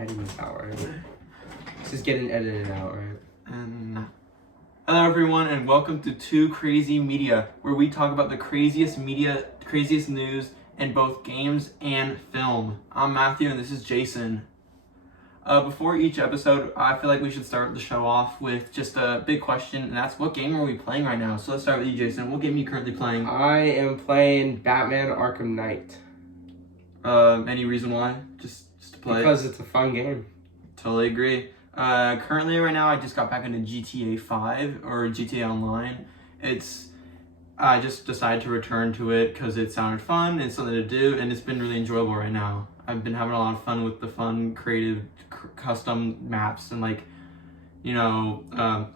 editing this out, right? This is getting edited out, right? And hello everyone, and welcome to Two Crazy Media, where we talk about the craziest news in both games and film. I'm Matthew, and this is Jason. Before each episode, I feel like we should start the show off with just a big question, and that's what game are we playing right now? So let's start with you, Jason. What game are you currently playing? I am playing Batman Arkham Knight. Any reason why? Just to play? Because it's a fun game. Totally agree. Currently right now I just got back into GTA 5 or GTA Online. I just decided to return to it because it sounded fun and something to do, and it's been really enjoyable right now. I've been having a lot of fun with the fun, creative, custom maps and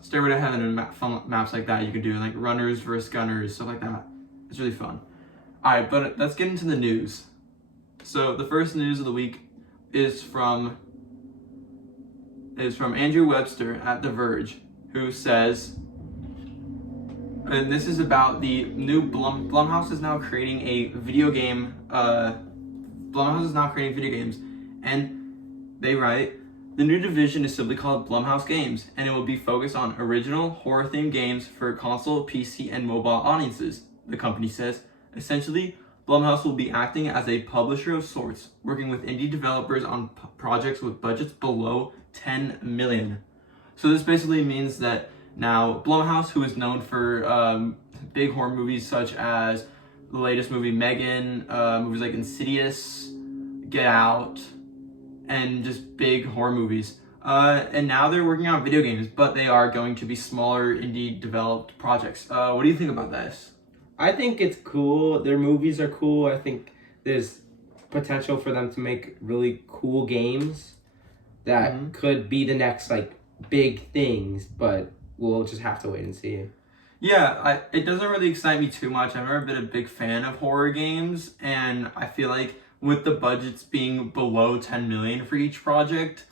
Stairway to Heaven and fun maps like that you can do, like runners versus gunners, stuff like that. It's really fun. Alright, but let's get into the news. So the first news of the week is from Andrew Webster at The Verge, who says, and this is about the new Blumhouse is now creating a video game. Blumhouse is now creating video games, and they write, the new division is simply called Blumhouse Games, and it will be focused on original horror-themed games for console, PC, and mobile audiences. The company says, essentially, Blumhouse will be acting as a publisher of sorts, working with indie developers on projects with budgets below $10 million. So this basically means that now Blumhouse, who is known for big horror movies such as the latest movie Megan, movies like Insidious, Get Out, and just big horror movies. And now they're working on video games, but they are going to be smaller indie developed projects. What do you think about this? I think it's cool. Their movies are cool. I think there's potential for them to make really cool games that could be the next big things, but we'll just have to wait and see. Yeah, it doesn't really excite me too much. I've never been a big fan of horror games, and I feel like with the budgets being below 10 million for each project,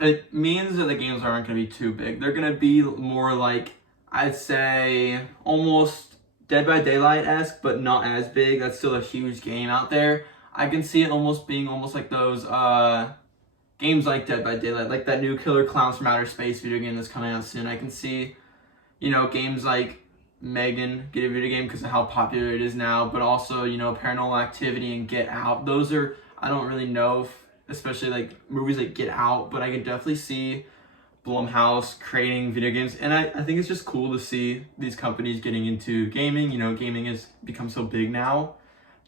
it means that the games aren't going to be too big. They're going to be more like, I'd say, almost Dead by Daylight-esque, but not as big. That's still a huge game out there. I can see it almost being like those games like Dead by Daylight, like that new Killer Clowns from Outer Space video game that's coming out soon. I can see, games like Megan get a video game because of how popular it is now, but also, Paranormal Activity and Get Out. Those are, I don't really know if, especially like movies like Get Out, but I can definitely see Blumhouse creating video games, and I think it's just cool to see these companies getting into gaming. Gaming has become so big now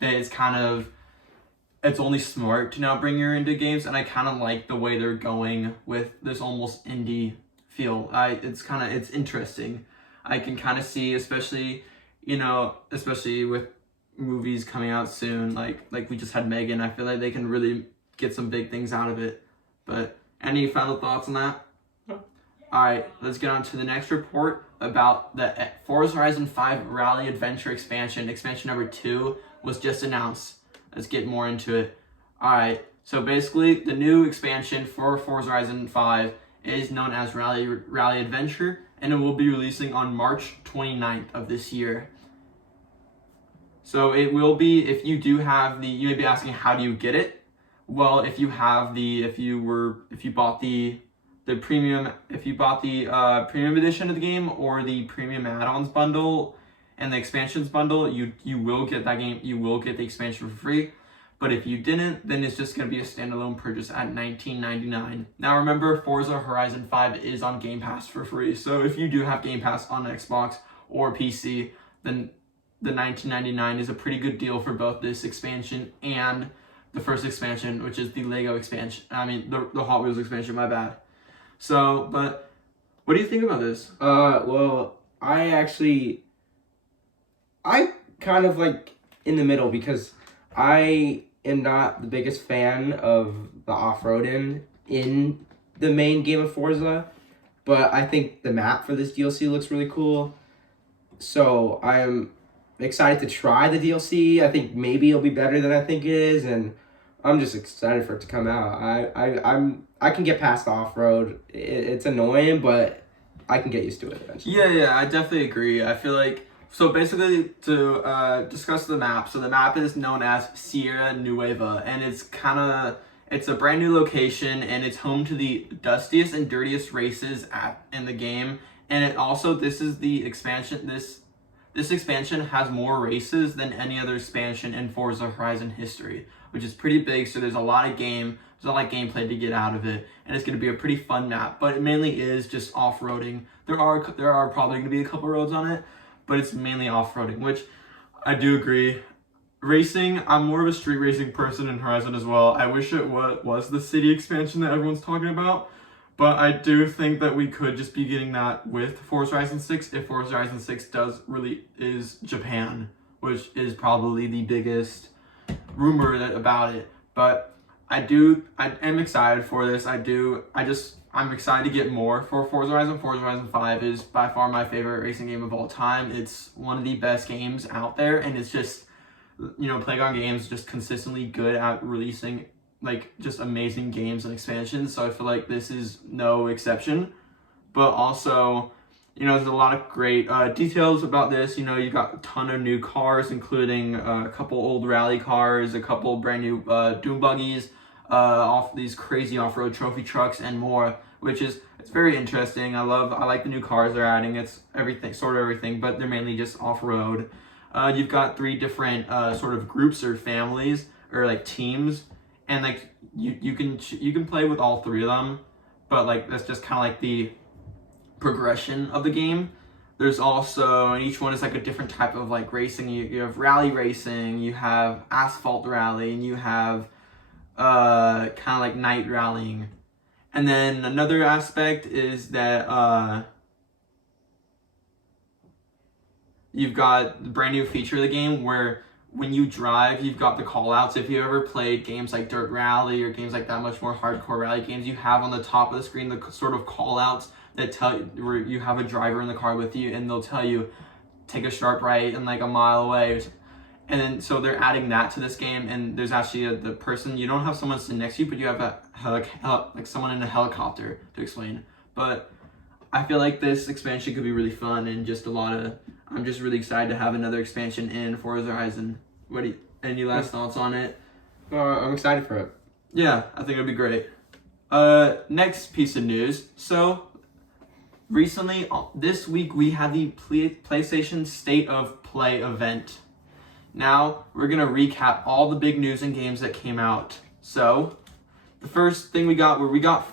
that it's only smart to now bring her into games, and I kind of like the way they're going with this almost indie feel. It's interesting. I can kind of see, especially with movies coming out soon, like we just had Megan. I feel like they can really get some big things out of it. But any final thoughts on that? Alright, let's get on to the next report about the Forza Horizon 5 Rally Adventure expansion. Expansion number 2 was just announced. Let's get more into it. Alright, so basically the new expansion for Forza Horizon 5 is known as Rally Adventure, and it will be releasing on March 29th of this year. So it will be, if you do have you may be asking, how do you get it? Well, if you bought the premium edition of the game or the premium add-ons bundle and the expansions bundle, you will get that game. You will get the expansion for free. But if you didn't, then it's just going to be a standalone purchase at $19.99. Now remember, Forza Horizon 5 is on Game Pass for free. So if you do have Game Pass on Xbox or PC, then the $19.99 is a pretty good deal for both this expansion and the first expansion, which is the Lego expansion. The Hot Wheels expansion, my bad. So, but what do you think about this? Well, I kind of in the middle, because I am not the biggest fan of the off-roading in the main game of Forza, but I think the map for this DLC looks really cool. So I'm excited to try the DLC. I think maybe it'll be better than I think it is, and I'm just excited for it to come out. I can get past the off-road. It's annoying, but I can get used to it eventually. Yeah, I definitely agree. I feel like, so basically to discuss the map. So the map is known as Sierra Nueva, and It's a brand new location, and it's home to the dustiest and dirtiest races in the game. And it also, this is the expansion. This expansion has more races than any other expansion in Forza Horizon history, which is pretty big. So there's a lot of gameplay to get out of it, and it's going to be a pretty fun map. But it mainly is just off-roading. There are probably going to be a couple roads on it, but it's mainly off-roading, which I do agree. Racing, I'm more of a street racing person in Horizon as well. I wish it was the city expansion that everyone's talking about. But I do think that we could just be getting that with Forza Horizon 6 if Forza Horizon 6 is Japan, which is probably the biggest rumor about it. But I am excited for this. I'm excited to get more for Forza Horizon. Forza Horizon 5 is by far my favorite racing game of all time. It's one of the best games out there, and it's just, Playground Games just consistently good at releasing just amazing games and expansions, so I feel like this is no exception. But also, there's a lot of great details about this. You got a ton of new cars, including a couple old rally cars, a couple brand new dune buggies, off these crazy off-road trophy trucks, and more, it's very interesting. I like the new cars they're adding. It's everything, but they're mainly just off-road. You've got 3 different sort of groups or families or teams. And you can play with all 3 of them, but that's just kind of the progression of the game. There's also, and each one is a different type of racing. You have rally racing, you have asphalt rally, and you have kind of night rallying. And then another aspect is that you've got the brand new feature of the game where when you drive, you've got the call-outs. If you ever played games like Dirt Rally or games like that, much more hardcore rally games, you have on the top of the screen the sort of call-outs that tell you where you have a driver in the car with you, and they'll tell you, take a sharp right and a mile away. And then, so they're adding that to this game, and there's actually the person, you don't have someone sitting next to you, but you have someone in a helicopter to explain. But I feel like this expansion could be really fun, and I'm just really excited to have another expansion in Forza Horizon. Any last thoughts on it? I'm excited for it. Yeah, I think it'll be great. Next piece of news. So, recently, this week, we had the PlayStation State of Play event. Now, we're going to recap all the big news and games that came out. So, the first thing we got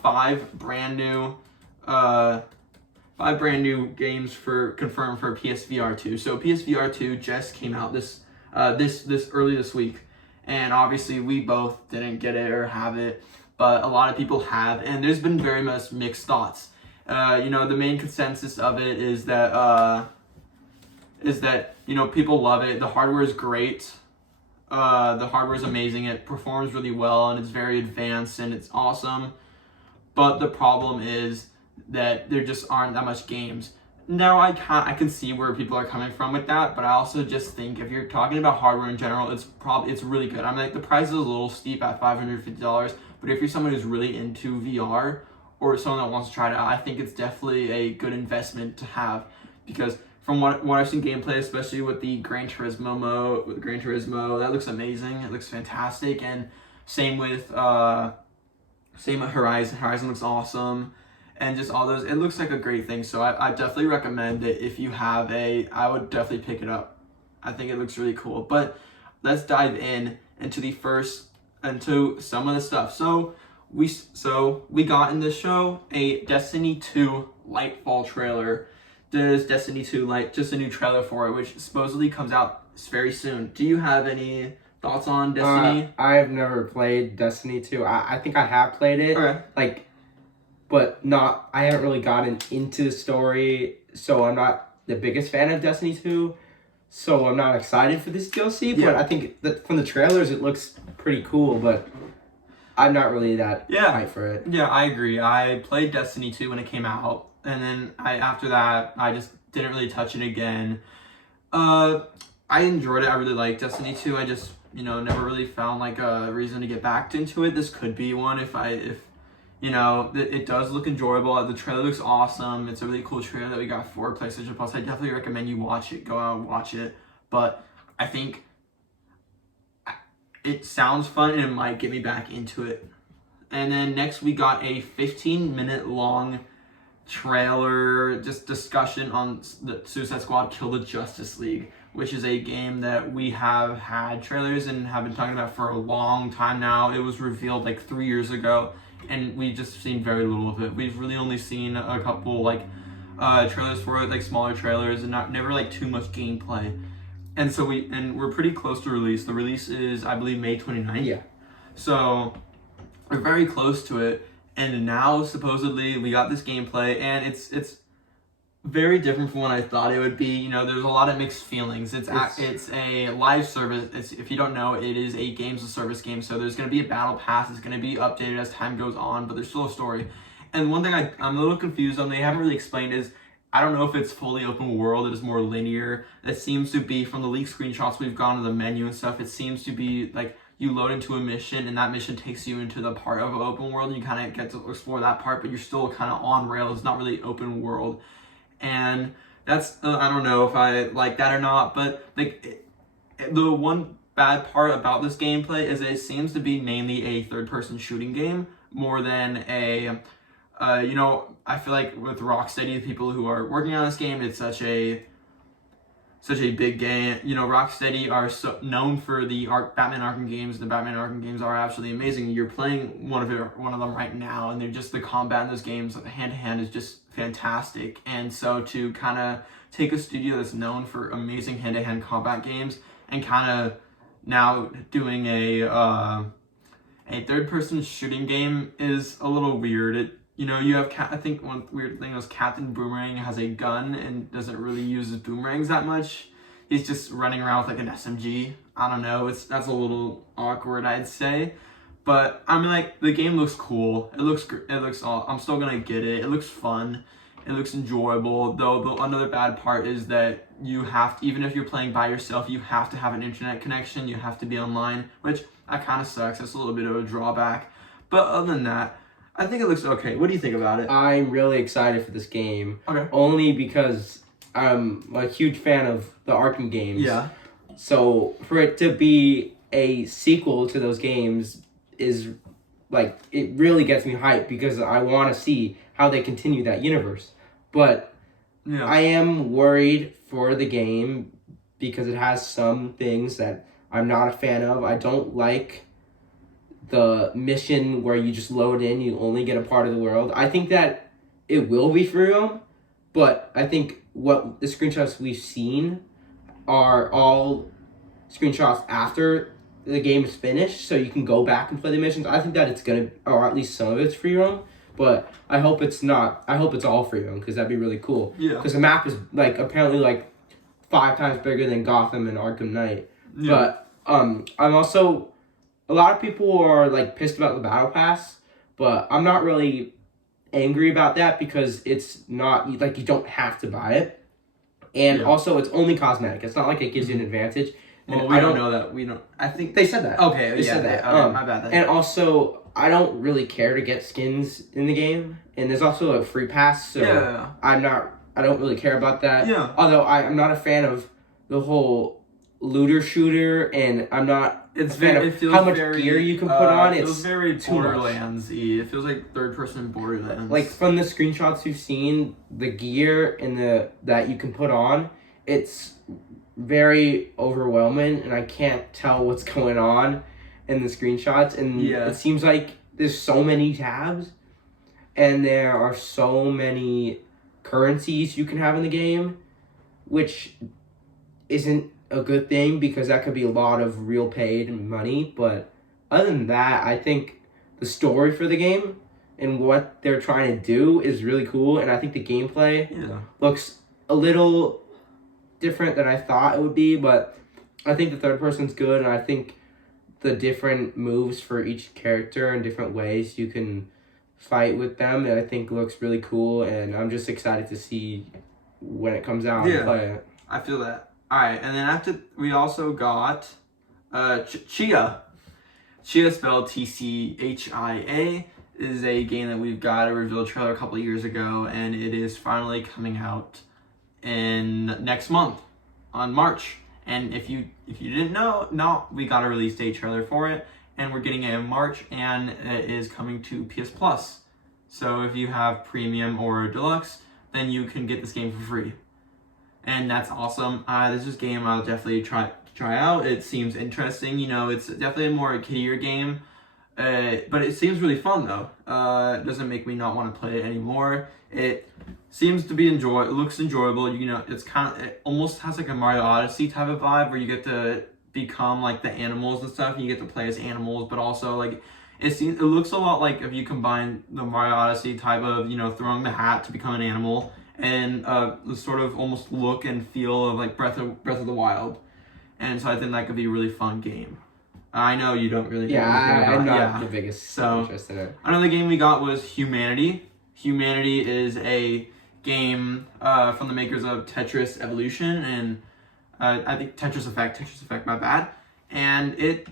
5 brand new games confirmed for PSVR 2. So PSVR 2 just came out this early this week, and obviously we both didn't get it or have it, but a lot of people have, and there's been very much mixed thoughts. The main consensus of it is that people love it. The hardware is great. The hardware is amazing. It performs really well, and it's very advanced, and it's awesome. But the problem is that there just aren't that much games. Now I can see where people are coming from with that, but I also just think if you're talking about hardware in general, it's really good. The price is a little steep at $550, but if you're someone who's really into VR or someone that wants to try it out, I think it's definitely a good investment to have, because from what I've seen gameplay, especially with the Gran Turismo mode, that looks amazing. It looks fantastic, and same with Horizon. Horizon looks awesome. And just all those, it looks like a great thing. So I definitely recommend it. If you have I would definitely pick it up. I think it looks really cool. But let's dive into some of the stuff. So we got in the show a Destiny 2 Lightfall trailer. There's Destiny 2 just a new trailer for it, which supposedly comes out very soon. Do you have any thoughts on Destiny? I've never played Destiny 2. I think I have played it. Okay. But I haven't really gotten into the story, so I'm not the biggest fan of Destiny 2, so I'm not excited for this DLC, but I think that from the trailers it looks pretty cool, but I'm not really that hyped for it. Yeah, I agree. I played Destiny 2 when it came out, and then after that, I just didn't really touch it again. I enjoyed it. I really liked Destiny 2. I just, never really found a reason to get back into it. This could be one if it does look enjoyable. The trailer looks awesome. It's a really cool trailer that we got for PlayStation Plus. I definitely recommend you watch it. Go out and watch it. But I think it sounds fun, and it might get me back into it. And then next we got a 15-minute long trailer, just discussion on the Suicide Squad Kill the Justice League, which is a game that we have had trailers and have been talking about for a long time now. It was revealed like 3 years ago, and we've just seen very little of it. We've really only seen a couple like trailers for it, like smaller trailers, and never like too much gameplay. And so we're pretty close to release. The release is, I believe, May 29th. Yeah. So we're very close to it, and now supposedly we got this gameplay, and it's very different from what I thought it would be. You know, there's a lot of mixed feelings. It's a live service. If you don't know, it is a games of service game. So there's going to be a battle pass. It's going to be updated as time goes on, but there's still a story. And one thing I'm a little confused on, they haven't really explained, is I don't know if it's fully open world. It is more linear. It seems to be, from the leaked screenshots we've gone to the menu and stuff, it seems to be like you load into a mission and that mission takes you into the part of open world and you kind of get to explore that part, but you're still kind of on rails. It's not really open world. And that's, I don't know if I like that or not, but like the one bad part about this gameplay is it seems to be mainly a third-person shooting game more than a, you know, I feel like with Rocksteady, the people who are working on this game, it's such a big game. You know, Rocksteady are so known for the Batman Arkham games. The Batman Arkham games are absolutely amazing. You're playing one of them right now, and they're just, the combat in those games, hand to hand, is just fantastic. And so to kind of take a studio that's known for amazing hand to hand combat games and kind of now doing a third person shooting game is a little weird. You know, you have, I think one weird thing was Captain Boomerang has a gun and doesn't really use his boomerangs that much. He's just running around with like an SMG. I don't know, that's a little awkward, I'd say. But I mean, like, the game looks cool. It looks, I'm still gonna get it. It looks fun. It looks enjoyable. Though another bad part is that you have to, even if you're playing by yourself, you have to have an internet connection. You have to be online, which that kind of sucks. That's a little bit of a drawback. But other than that, I think it looks okay. What do you think about it? I'm really excited for this game. Okay. Only because I'm a huge fan of the Arkham games. Yeah. So for it to be a sequel to those games is like, it really gets me hyped because I want to see how they continue that universe. But yeah, I am worried for the game because it has some things that I'm not a fan of. I don't like the mission where you just load in, you only get a part of the world. I think that it will be free roam, but I think what the screenshots we've seen are all screenshots after the game is finished, so you can go back and play the missions. I think that it's gonna, or at least some of it's free roam, but I hope it's not. I hope it's all free roam because that'd be really cool. Yeah. Because the map is like apparently like 5 times bigger than Gotham and Arkham Knight. Yeah. But I'm also, a lot of people are like pissed about the battle pass, but I'm not really angry about that because it's not like you don't have to buy it, and also it's only cosmetic. It's not like it gives you an advantage. Well, And we I don't know that. We don't. I think They said that. Okay, They said that. My bad. Then. And also, I don't really care to get skins in the game, and there's also a free pass, so Yeah. I don't really care about that. Yeah. Although I'm not a fan of the whole looter shooter, and I'm not It's a fan very, of it feels how much very, gear you can put on. It feels It's very too much. Borderlands-y. It feels like third-person Borderlands. Like from the screenshots you've seen, the gear and that you can put on, it's very overwhelming, and I can't tell what's going on in the screenshots. And Yeah. it seems like there's so many tabs, and there are so many currencies you can have in the game, which isn't a good thing because that could be a lot of real paid money. But other than that, I think the story for the game and what they're trying to do is really cool, and I think the gameplay yeah. looks a little different than I thought it would be, but I think the third person's good, and I think the different moves for each character and different ways you can fight with them, and I think looks really cool, and I'm just excited to see when it comes out and play it. I feel that. All right, and then after we also got Chia. Chia, spelled Tchia, is a game that we've got a reveal trailer a couple of years ago, and it is finally coming out in next month on March. And if you didn't know, no, we got a release date trailer for it, and we're getting it in March, and it is coming to PS Plus. So if you have Premium or Deluxe, then you can get this game for free. And that's awesome. This is a game I'll definitely try out. It seems interesting. You know, it's definitely a more kiddier game. But it seems really fun though. It doesn't make me not want to play it anymore. It seems to be it looks enjoyable. You know, it almost has like a Mario Odyssey type of vibe where you get to become like the animals and stuff, and you get to play as animals, but also like it looks a lot like if you combine the Mario Odyssey type of, you know, throwing the hat to become an animal, and the sort of almost look and feel of like Breath of the Wild. And so I think that could be a really fun game. I know you don't really. I'm not the biggest interest in it. Another game we got was Humanity. Humanity is a game from the makers of Tetris Evolution and I think Tetris Effect, my bad. And it,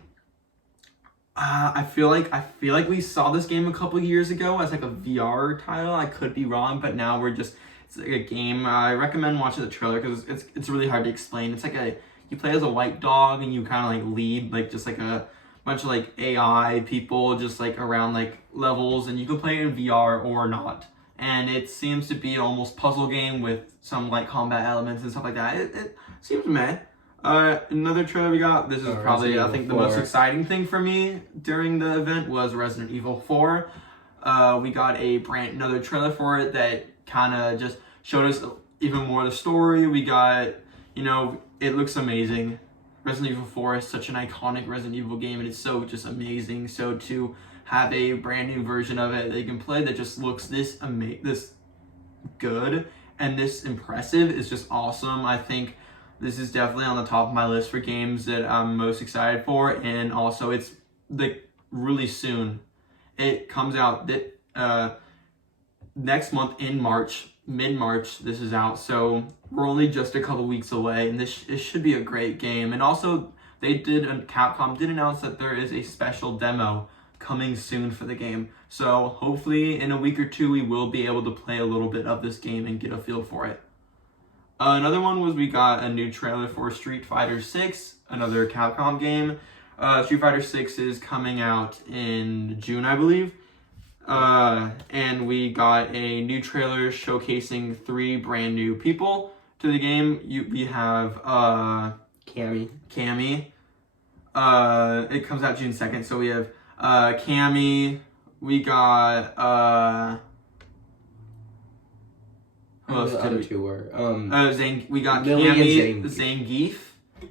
I feel like we saw this game a couple years ago as like a VR title. I could be wrong, but now it's like a game. I recommend watching the trailer because it's really hard to explain. It's like you play as a white dog and you kind of like lead like just like a bunch of like AI people just like around like levels, and you can play it in VR or not. And it seems to be almost puzzle game with some like combat elements and stuff like that. It seems meh. Another trailer we got, this is probably I think the most exciting thing for me during the event was Resident Evil 4. We got another trailer for it that kind of just showed us even more of the story. We got, you know, it looks amazing. Resident Evil 4 is such an iconic Resident Evil game, and it's so just amazing. So to have a brand new version of it that you can play that just looks this good and this impressive is just awesome. I think this is definitely on the top of my list for games that I'm most excited for, and also it's like really soon. It comes out next month in March, mid-March. This is out, so we're only just a couple weeks away, and it should be a great game. And also, Capcom did announce that there is a special demo coming soon for the game. So hopefully in a week or two we will be able to play a little bit of this game and get a feel for it. Another one was we got a new trailer for Street Fighter 6, another Capcom game. Street Fighter 6 is coming out in June, I believe. And we got a new trailer showcasing 3 brand new people to the game. We have Cammy. It comes out June 2nd, so we have Cammy. We got who else did we? Two were We got Lily Cammy, and Zangief,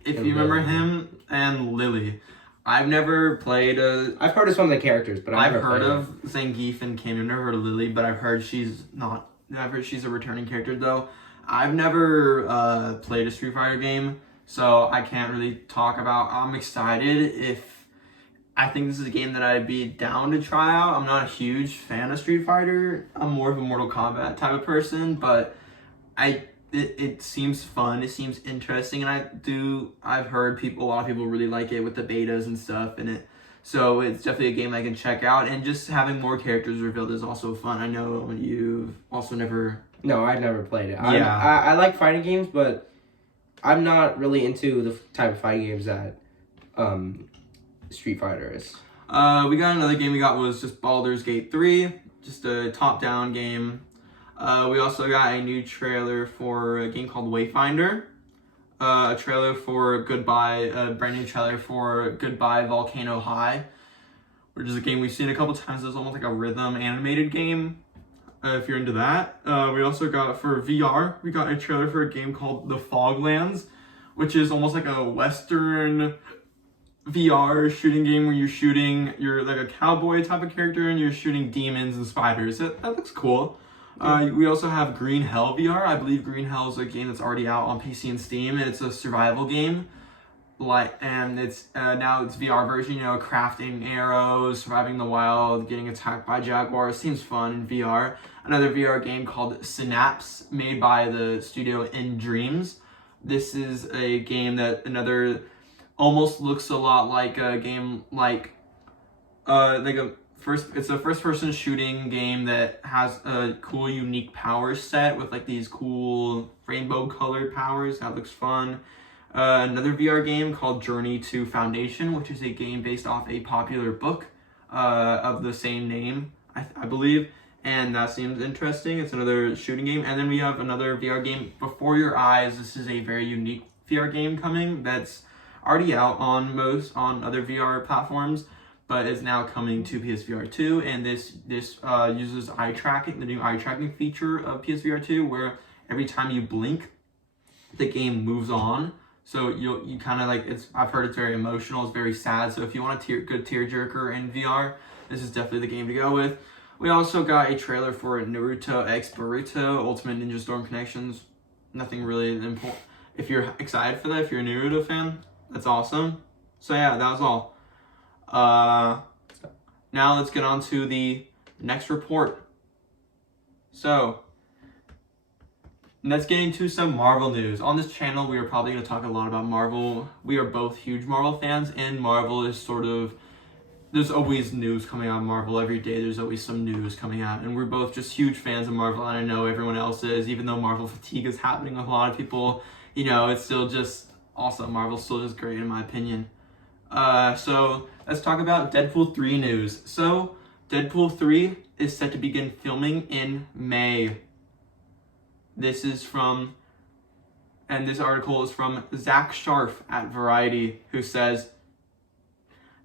if you remember him, and Lily. I've never played I've heard of some of the characters, but I've heard of Zangief and Cammy. I've never heard of Lily, but I've heard she's a returning character though. I've never played a Street Fighter game, so I can't really talk about. I'm excited. I think this is a game that I'd be down to try out. I'm not a huge fan of Street Fighter. I'm more of a Mortal Kombat type of person, but it seems fun. It seems interesting, and I've heard a lot of people really like it with the betas and stuff in it. So it's definitely a game I can check out, and just having more characters revealed is also fun. I know you've also never. No, I've never played it. Yeah. I like fighting games, but I'm not really into the type of fighting games that Street Fighter is. We got another game we got was just Baldur's Gate 3, just a top-down game. We also got a new trailer for a game called Wayfinder. A brand new trailer for Goodbye Volcano High, which is a game we've seen a couple times. It's almost like a rhythm animated game, if you're into that. We also got, for VR, we got a trailer for a game called The Foglands, which is almost like a Western VR shooting game where you're like a cowboy type of character and you're shooting demons and spiders. That looks cool. We also have Green Hell VR. I believe Green Hell is a game that's already out on PC and Steam, and it's a survival game. And it's now it's VR version, crafting arrows, surviving the wild, getting attacked by jaguars. Seems fun in VR. Another VR game called Synapse, made by the studio In Dreams. This is a game that almost looks a lot like a game it's a first-person shooting game that has a cool, unique power set with like these cool rainbow-colored powers. That looks fun. Another VR game called Journey to Foundation, which is a game based off a popular book of the same name, I believe. And that seems interesting. It's another shooting game. And then we have another VR game, Before Your Eyes. This is a very unique VR game coming that's already out on other VR platforms, but is now coming to PSVR 2. And this uses eye tracking, the new eye tracking feature of PSVR 2, where every time you blink, the game moves on. So you kind of like, I've heard it's very emotional, it's very sad. So if you want a good tearjerker in VR, this is definitely the game to go with. We also got a trailer for Naruto X Boruto Ultimate Ninja Storm Connections. Nothing really important. If you're excited for that, if you're a Naruto fan, that's awesome. So yeah, that was all. Now let's get on to the next report. So let's get into some Marvel news. On this channel, we are probably going to talk a lot about Marvel. We are both huge Marvel fans, and Marvel is sort of, there's always news coming out of Marvel every day. There's always some news coming out, and we're both just huge fans of Marvel, and I know everyone else is, even though Marvel fatigue is happening with a lot of people. You know, it's still just awesome. Marvel's still just great in my opinion. So let's talk about Deadpool 3 news. So Deadpool 3 is set to begin filming in May. This is from, and this article is from Zach Sharf at Variety, who says,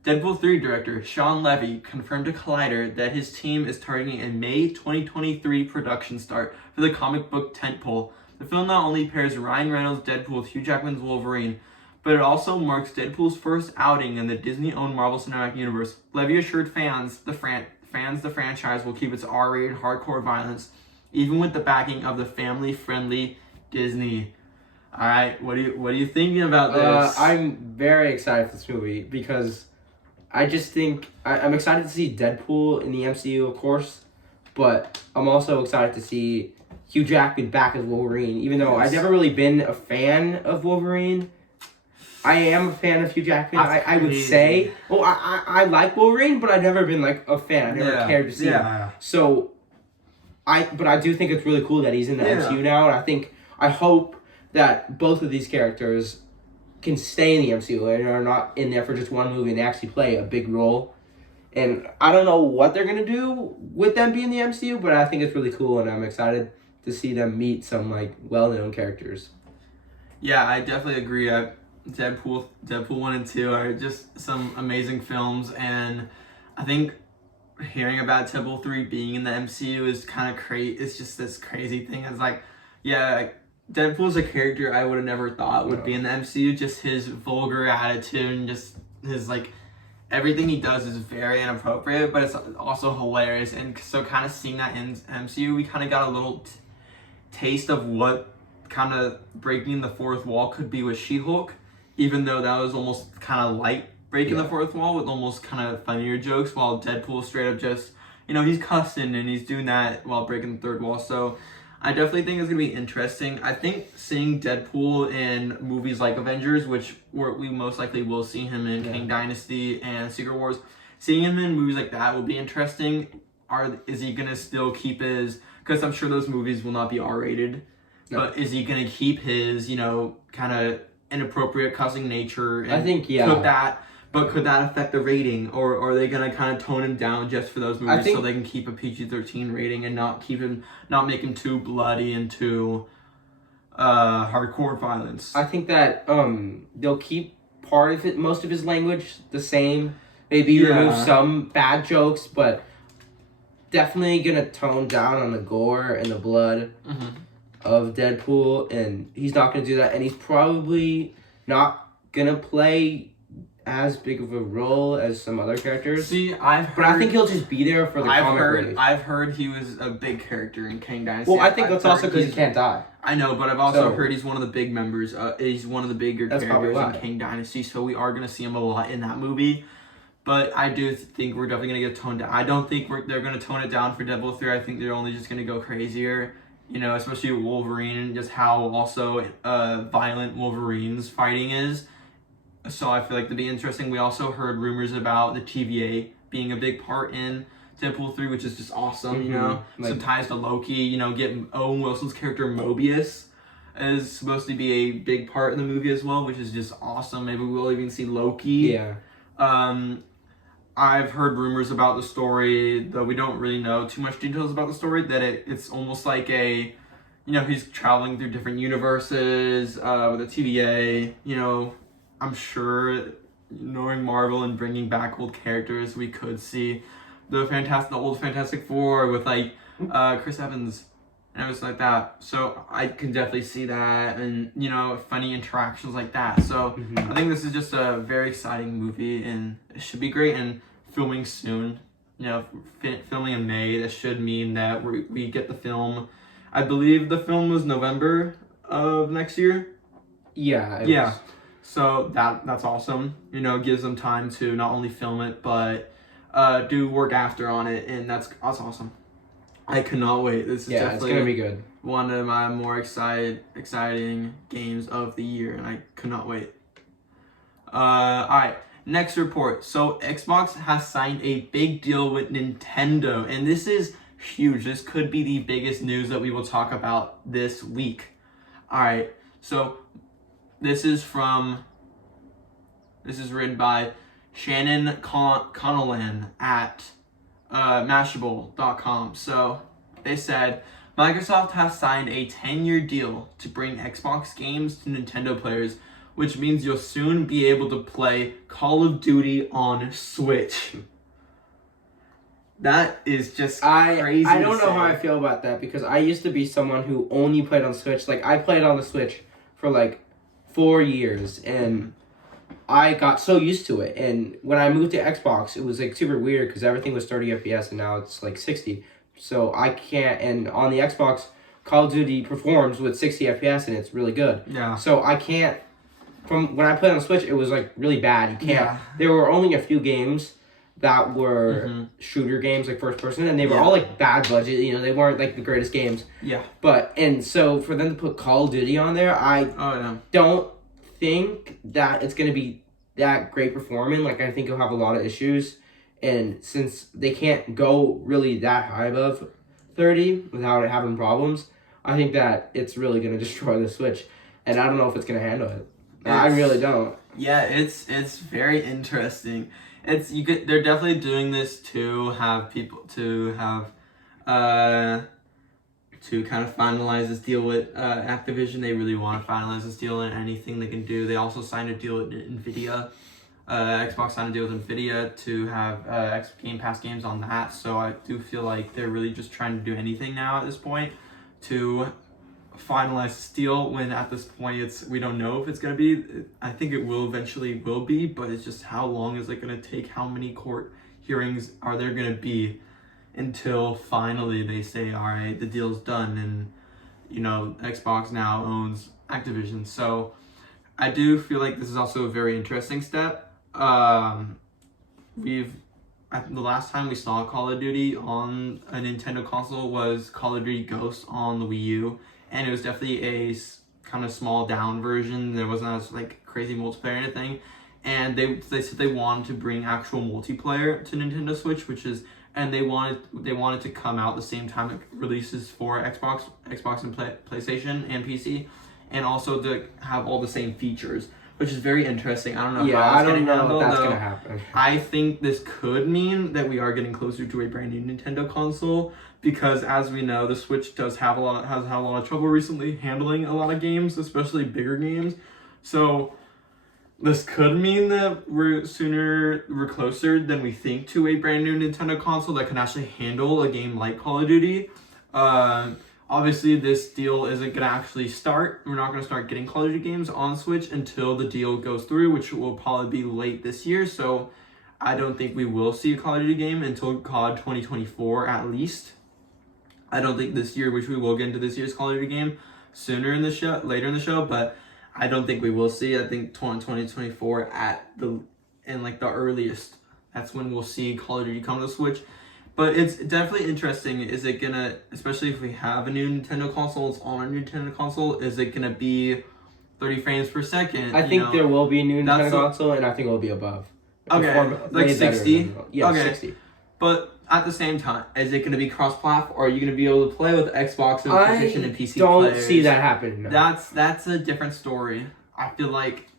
Deadpool 3 director Sean Levy confirmed to Collider that his team is targeting a May 2023 production start for the comic book tentpole. The film not only pairs Ryan Reynolds' Deadpool with Hugh Jackman's Wolverine, but it also marks Deadpool's first outing in the Disney-owned Marvel Cinematic Universe. Levy assured fans the franchise will keep its R-rated hardcore violence, even with the backing of the family-friendly Disney. All right, what are you thinking about this? I'm very excited for this movie because I just think I'm excited to see Deadpool in the MCU, of course, but I'm also excited to see Hugh Jackman back as Wolverine. Even though I've never really been a fan of Wolverine, I am a fan of Hugh Jackman. I would say. Well, I like Wolverine, but I've never been like a fan. I never cared to see him. So, but I do think it's really cool that he's in the MCU now, and I hope that both of these characters can stay in the MCU and are not in there for just one movie and they actually play a big role. And I don't know what they're going to do with them being in the MCU, but I think it's really cool and I'm excited to see them meet some like well-known characters. Yeah, I definitely agree. Deadpool 1 and 2 are just some amazing films, and I think hearing about Deadpool 3 being in the MCU is kind of crazy. It's just this crazy thing. It's like, yeah, Deadpool's a character I would have never thought would be in the MCU. Just his vulgar attitude and just his like everything he does is very inappropriate, but it's also hilarious. And so kind of seeing that in MCU, we kind of got a little taste of what kind of breaking the fourth wall could be with She-Hulk, even though that was almost kind of light breaking the fourth wall with almost kind of funnier jokes, while Deadpool straight up just, you know, he's cussing and he's doing that while breaking the third wall. So I definitely think it's going to be interesting. I think seeing Deadpool in movies like Avengers, which we most likely will see him in King Dynasty and Secret Wars, seeing him in movies like that will be interesting. Is he going to still keep his, because I'm sure those movies will not be R-rated, but is he going to keep his, you know, kind of inappropriate cussing nature? And I think, could that affect the rating, or are they gonna kind of tone him down just for those movies so they can keep a PG-13 rating and not make him too bloody and too hardcore violence? I think that they'll keep most of his language the same. Maybe remove some bad jokes, but definitely gonna tone down on the gore and the blood of Deadpool, and he's not gonna do that, and he's probably not gonna play as big of a role as some other characters. See, I think he'll just be there for the comic relief. I've heard he was a big character in King Dynasty. Well, I think that's also because he can't die. I know, but I've also heard he's one of the big members. He's one of the bigger characters in King Dynasty, so we are gonna see him a lot in that movie. But I do think we're definitely gonna get toned down. I don't think they're gonna tone it down for Deadpool 3. I think they're only just gonna go crazier. You know, especially Wolverine and just how also violent Wolverine's fighting is. So I feel like it'd be interesting. We also heard rumors about the TVA being a big part in Deadpool 3, which is just awesome, you know? Some ties to Loki, you know, getting Owen Wilson's character Mobius is supposed to be a big part in the movie as well, which is just awesome. Maybe we'll even see Loki. Yeah. I've heard rumors about the story, though we don't really know too much details about the story, that it's almost like he's traveling through different universes with a TVA. I'm sure, knowing Marvel and bringing back old characters, we could see the old Fantastic Four with Chris Evans and everything like that. So I can definitely see that, and funny interactions like that. So I think this is just a very exciting movie, and it should be great. And filming soon, filming in May. That should mean that we get the film. I believe the film was November of next year. Yeah. Yeah. So that's awesome. Gives them time to not only film it but do work after on it, and that's awesome. I cannot wait. This is definitely, it's gonna be good. One of my more exciting games of the year, and I cannot wait. Alright, next report. So Xbox has signed a big deal with Nintendo, and this is huge. This could be the biggest news that we will talk about this week. Alright, so this is written by Shannon Connellan at Mashable.com. So they said Microsoft has signed a 10-year deal to bring Xbox games to Nintendo players, which means you'll soon be able to play Call of Duty on Switch. That is just crazy. I don't know how I feel about that, because I used to be someone who only played on Switch. I played on the Switch for 4 years, and I got so used to it. And when I moved to Xbox, it was super weird, because everything was 30 FPS and now it's 60. So I can't, and on the Xbox, Call of Duty performs with 60 FPS and it's really good. Yeah. So I can't, from when I played on Switch, it was really bad. You can't. Yeah. There were only a few games that were shooter games, first person, and they were all bad budget. They weren't the greatest games. Yeah. And so for them to put Call of Duty on there, I don't think that it's gonna be that great performing. I think it'll have a lot of issues, and since they can't go really that high above 30 without it having problems, I think that it's really gonna destroy the Switch, and I don't know if it's gonna handle it. I really don't. Yeah, it's very interesting. They're definitely doing this to have people to kind of finalize this deal with Activision. They really want to finalize this deal, and anything they can do. They also signed a deal with NVIDIA. Xbox signed a deal with NVIDIA to have Game Pass games on that. So I do feel like they're really just trying to do anything now at this point to finalize this deal, when at this point we don't know if it's going to be. I think it will eventually be, but it's just how long is it going to take? How many court hearings are there going to be until finally they say, all right, the deal's done, and Xbox now owns Activision. So I do feel like this is also a very interesting step. The last time we saw Call of Duty on a Nintendo console was Call of Duty Ghosts on the Wii U, and it was definitely a kind of small down version. There wasn't as crazy multiplayer or anything, and they said they wanted to bring actual multiplayer to Nintendo Switch, and they wanted to come out the same time it releases for Xbox and PlayStation and PC, and also to have all the same features, which is very interesting. I don't know how that's going to happen. I think this could mean that we are getting closer to a brand new Nintendo console, because as we know, the Switch has had a lot of trouble recently handling a lot of games, especially bigger games. So this could mean that we're closer than we think to a brand new Nintendo console that can actually handle a game like Call of Duty. Obviously, this deal isn't going to actually start. We're not going to start getting Call of Duty games on Switch until the deal goes through, which will probably be late this year. So I don't think we will see a Call of Duty game until COD 2024 at least. I don't think this year, which we will get into this year's Call of Duty game later in the show, but I don't think we will see. I think 2024 at the earliest. That's when we'll see Call of Duty come to the Switch. But it's definitely interesting. Is it gonna, especially if we have a new Nintendo console, it's on a new Nintendo console, is it gonna be 30 frames per second? I think there will be a new Nintendo console, and I think it will be above. Okay, 60? Yeah, okay. 60. But at the same time, is it going to be cross-platform, or are you going to be able to play with Xbox and I PlayStation and PC don't players? see that happening. No. That's a different story. I feel like,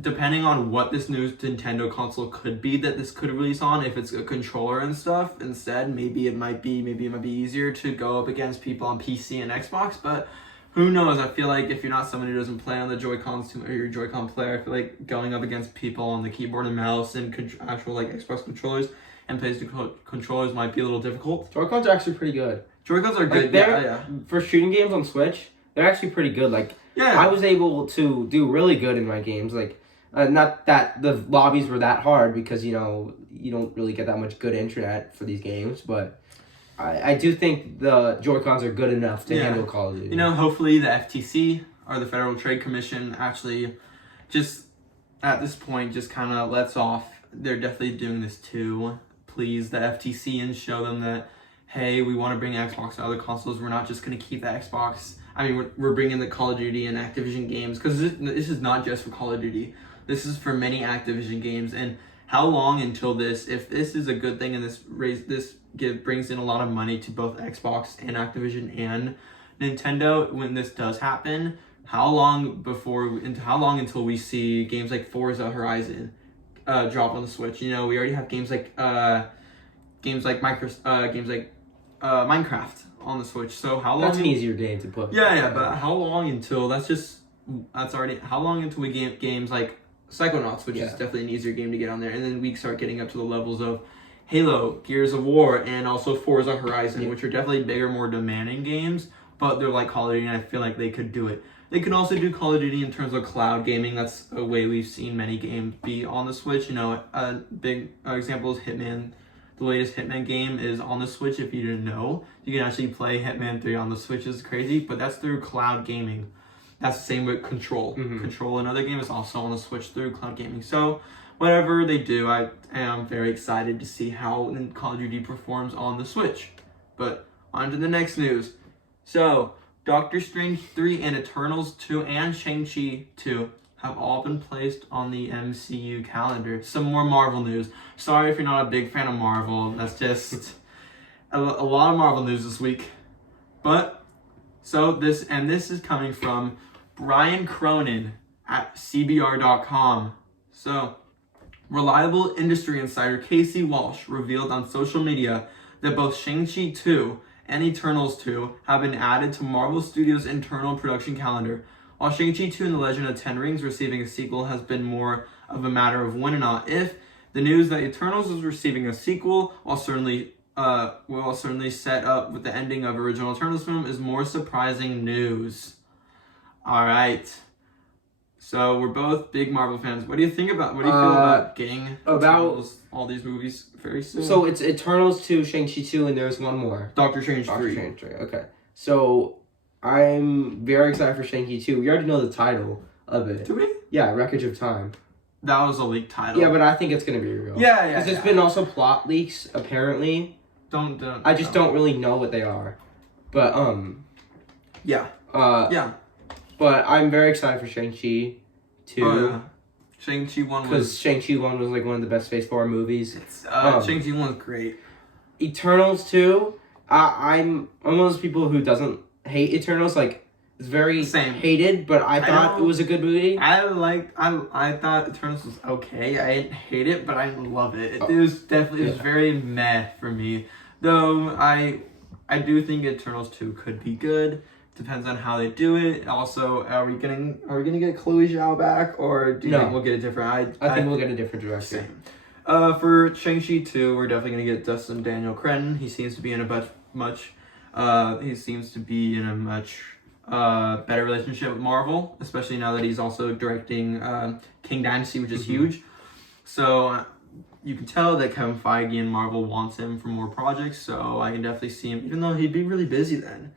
depending on what this new Nintendo console could be that this could release on, if it's a controller and stuff instead, maybe it might be easier to go up against people on PC and Xbox, but who knows? I feel like if you're not someone who doesn't play on the Joy-Cons or you're a Joy-Con player, I feel like going up against people on the keyboard and mouse and actual like Xbox controllers and PlayStation controllers might be a little difficult. Joy-Cons are actually pretty good. Joy-Cons are good, yeah. For shooting games on Switch, they're actually pretty good. Like, yeah. I was able to do really good in my games. Like, not that the lobbies were that hard because, you know, you don't really get that much good internet for these games, but I do think the Joy-Cons are good enough to handle Call of Duty. You know, hopefully the FTC or the Federal Trade Commission actually just, at this point, just kind of lets off. They're definitely doing this to please the FTC and show them that, hey, we want to bring Xbox to other consoles. We're not just going to keep the Xbox. I mean, we're bringing the Call of Duty and Activision games, because this is not just for Call of Duty. This is for many Activision games. And how long until this, if this is a good thing and this brings in a lot of money to both Xbox and Activision and Nintendo, when this does happen, how long until we see games like Forza Horizon drop on the Switch? You know, we already have games like Minecraft on the Switch. So how long? That's an easier game to put. Yeah, but how long until how long until we get games like Psychonauts, which is definitely an easier game to get on there, and then we start getting up to the levels of Halo, Gears of War, and also Forza Horizon, which are definitely bigger, more demanding games, but they're like Call of Duty, and I feel like they could do it. They can also do Call of Duty in terms of cloud gaming. That's a way we've seen many games be on the Switch. You know, a big example is Hitman. The latest Hitman game is on the Switch. If you didn't know, you can actually play Hitman 3 on the Switch. It's crazy, but that's through cloud gaming. That's the same with Control. Control, another game, is also on the Switch through cloud gaming. So whatever they do, I am very excited to see how Call of Duty performs on the Switch. But on to the next news. So Doctor Strange 3 and Eternals 2 and Shang-Chi 2 have all been placed on the MCU calendar. Some more Marvel news. Sorry if you're not a big fan of Marvel. That's just a lot of Marvel news this week. But so this is coming from Brian Cronin at CBR.com. So, reliable industry insider Casey Walsh revealed on social media that both Shang-Chi 2 and Eternals 2 have been added to Marvel Studios' internal production calendar. While Shang-Chi 2 and the Legend of Ten Rings receiving a sequel has been more of a matter of when and not if, the news that Eternals is receiving a sequel, while certainly set up with the ending of original Eternals film, is more surprising news. All right. So we're both big Marvel fans. What do you feel about getting Eternals, all these movies very soon? So it's Eternals 2, Shang-Chi 2, and there's one more. Doctor Strange 3. Doctor Strange 3. Okay. So I'm very excited for Shang-Chi 2. We already know the title of it. Do we? Yeah, Wreckage of Time. That was a leaked title. Yeah, but I think it's gonna be real. Yeah. Because there's been also plot leaks apparently. I just don't really know what they are. But Yeah. But I'm very excited for Shang-Chi 2. Oh, yeah. Shang-Chi 1 was... Because Shang-Chi 1 was like one of the best Phase 4 movies. Shang-Chi 1 was great. Eternals 2, I'm one of those people who doesn't hate Eternals. Like, it's very hated, but I thought it was a good movie. I thought Eternals was okay. I didn't hate it, but I didn't love it. It was very meh for me. Though I do think Eternals 2 could be good. Depends on how they do it. Also, are we gonna get Chloe Zhao back, or do you think we'll get a different? I think we'll get a different director. Same. For Shang-Chi 2, we're definitely gonna get Dustin Daniel Cretton. He seems to be in a much better relationship with Marvel, especially now that he's also directing King Dynasty, which is huge. So you can tell that Kevin Feige and Marvel wants him for more projects. So I can definitely see him, even though he'd be really busy then,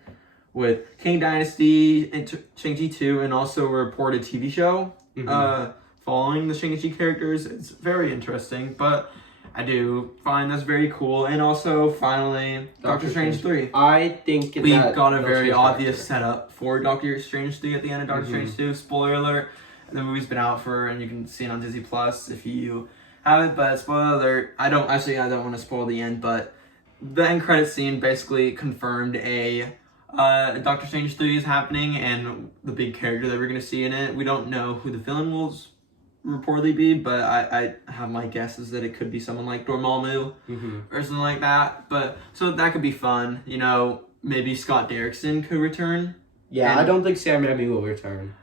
with King Dynasty and Shang-Chi 2, and also a reported TV show following the Shang-Chi characters. It's very interesting, but I do find that's very cool. And also, finally, Doctor Strange 3. I think we got a very obvious setup for Doctor Strange 3 at the end of Doctor Strange 2. Spoiler alert, the movie's been out and you can see it on Disney Plus if you haven't, but spoiler alert, I don't want to spoil the end, but the end credit scene basically confirmed a Doctor Strange 3 is happening, and the big character that we're going to see in it. We don't know who the villain will reportedly be, but I have my guesses that it could be someone like Dormammu or something like that. But so that could be fun. You know, maybe Scott Derrickson could return. Yeah, And- I don't think Sam Raimi will return.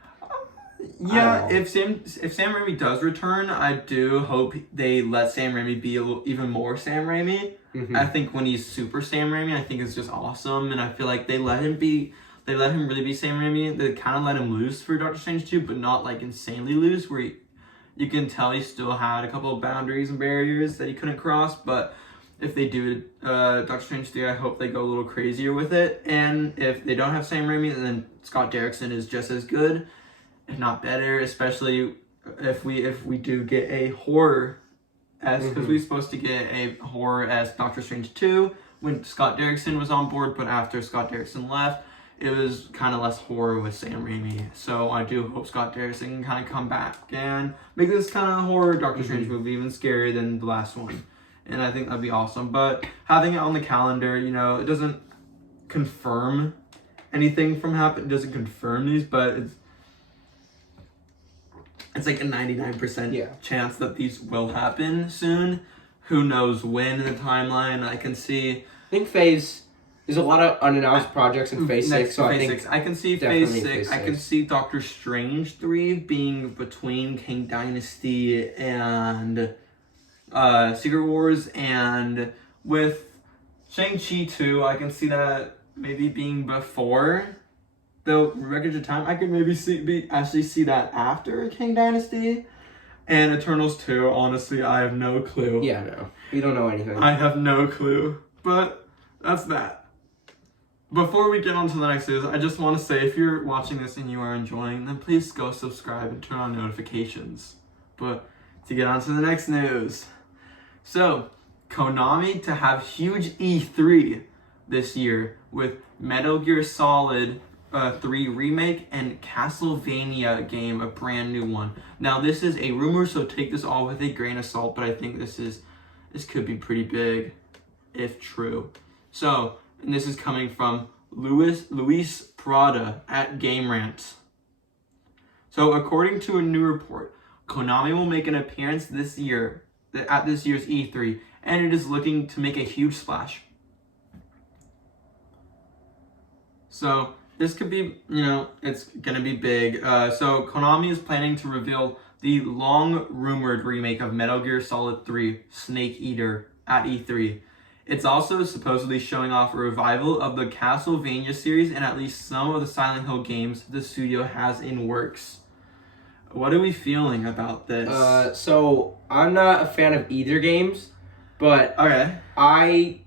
Yeah, if Sam Raimi does return, I do hope they let Sam Raimi be even more Sam Raimi. I think when he's super Sam Raimi, I think it's just awesome, and I feel like they let him really be Sam Raimi. They kind of let him loose for Doctor Strange 2, but not like insanely loose, where you can tell he still had a couple of boundaries and barriers that he couldn't cross. But if they do Doctor Strange 3, I hope they go a little crazier with it. And if they don't have Sam Raimi, then Scott Derrickson is just as good, if not better, especially if we do get a horror because we're supposed to get a horror as Doctor Strange 2 when Scott Derrickson was on board, but after Scott Derrickson left, it was kind of less horror with Sam Raimi. So I do hope Scott Derrickson can kind of come back and make this kind of horror Doctor Strange movie even scarier than the last one. And I think that'd be awesome. But having it on the calendar, you know, it doesn't confirm anything from happening. It doesn't confirm these, but it's like a 99% chance that these will happen soon. Who knows when in the timeline? I can see. I think Phase. There's a lot of unannounced projects in Phase 6, so I think 6. I can see Phase 6. I can see Doctor Strange 3 being between King Dynasty and Secret Wars, and with Shang-Chi 2, I can see that maybe being before the Wreckage of Time. I could maybe actually see that after King Dynasty. And Eternals 2, honestly, I have no clue. Yeah, no. We don't know anything. I have no clue. But that's that. Before we get on to the next news, I just want to say, if you're watching this and you are enjoying, then please go subscribe and turn on notifications. But to get on to the next news. So, Konami to have huge E3 this year with Metal Gear Solid 3 Remake and Castlevania game, a brand new one. Now, this is a rumor, so take this all with a grain of salt, but I think this could be pretty big if true. So, and this is coming from Luis Prada at Game Rant. So, according to a new report, Konami will make an appearance this year at this year's E3, and it is looking to make a huge splash. So, this could be, it's gonna be big. So, Konami is planning to reveal the long-rumored remake of Metal Gear Solid 3 Snake Eater at E3. It's also supposedly showing off a revival of the Castlevania series and at least some of the Silent Hill games the studio has in works. What are we feeling about this? So I'm not a fan of either games, but okay. I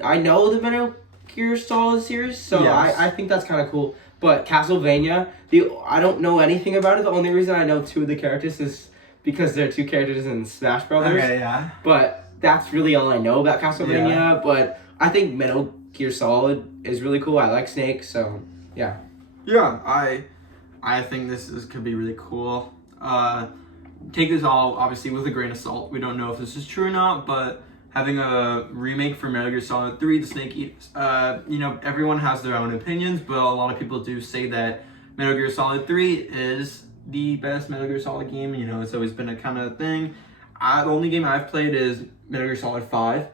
know the Metal Gear Solid series, so yes. I think that's kind of cool. But Castlevania, I don't know anything about it. The only reason I know two of the characters is because they're two characters in Smash Brothers. Okay, yeah. But that's really all I know about Castlevania. Yeah. But I think Metal Gear Solid is really cool. I like Snake, so yeah. Yeah, I think could be really cool. Take this all obviously with a grain of salt. We don't know if this is true or not, but having a remake for Metal Gear Solid 3, the Snake Eaters, everyone has their own opinions, but a lot of people do say that Metal Gear Solid 3 is the best Metal Gear Solid game. It's always been a kind of thing. The only game I've played is Metal Gear Solid 5.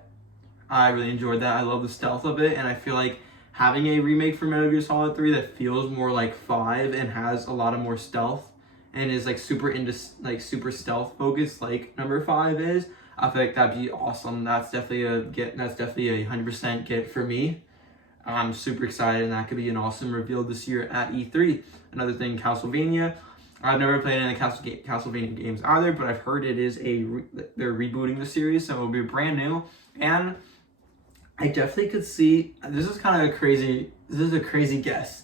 I really enjoyed that. I love the stealth of it, and I feel like having a remake for Metal Gear Solid 3 that feels more like 5 and has a lot of more stealth and is super stealth focused like number 5 is, I feel like that'd be awesome. That's definitely a 100% get for me. I'm super excited, and that could be an awesome reveal this year at E3. Another thing, Castlevania. I've never played any Castlevania games either, but I've heard it is they're rebooting the series, so it'll be brand new. And I definitely could see, this is a crazy guess,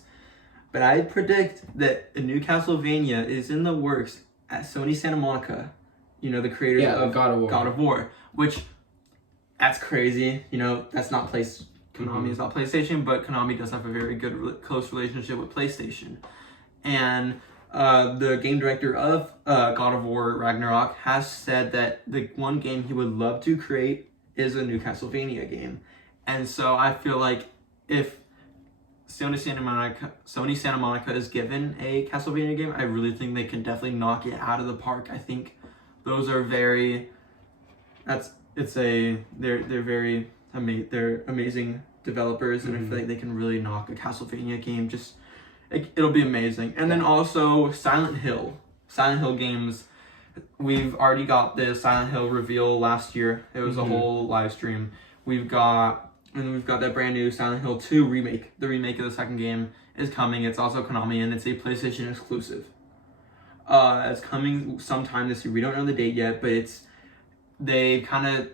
but I predict that a new Castlevania is in the works at Sony Santa Monica, the creators of God of War, which, that's crazy, that's not Konami is not PlayStation, but Konami does have a very good, close relationship with PlayStation. And the game director of God of War Ragnarok has said that the one game he would love to create is a new Castlevania game. And so I feel like if Sony Santa Monica is given a Castlevania game, I really think they can definitely knock it out of the park. I think those are they're amazing developers, and I feel like they can really knock a Castlevania game. It'll be amazing. And then also Silent Hill games. We've already got the Silent Hill reveal last year. It was a whole live stream. We've got that brand new Silent Hill 2 remake. The remake of the second game is coming. It's also Konami, and it's a PlayStation exclusive. It's coming sometime this year. We don't know the date yet, but it's gonna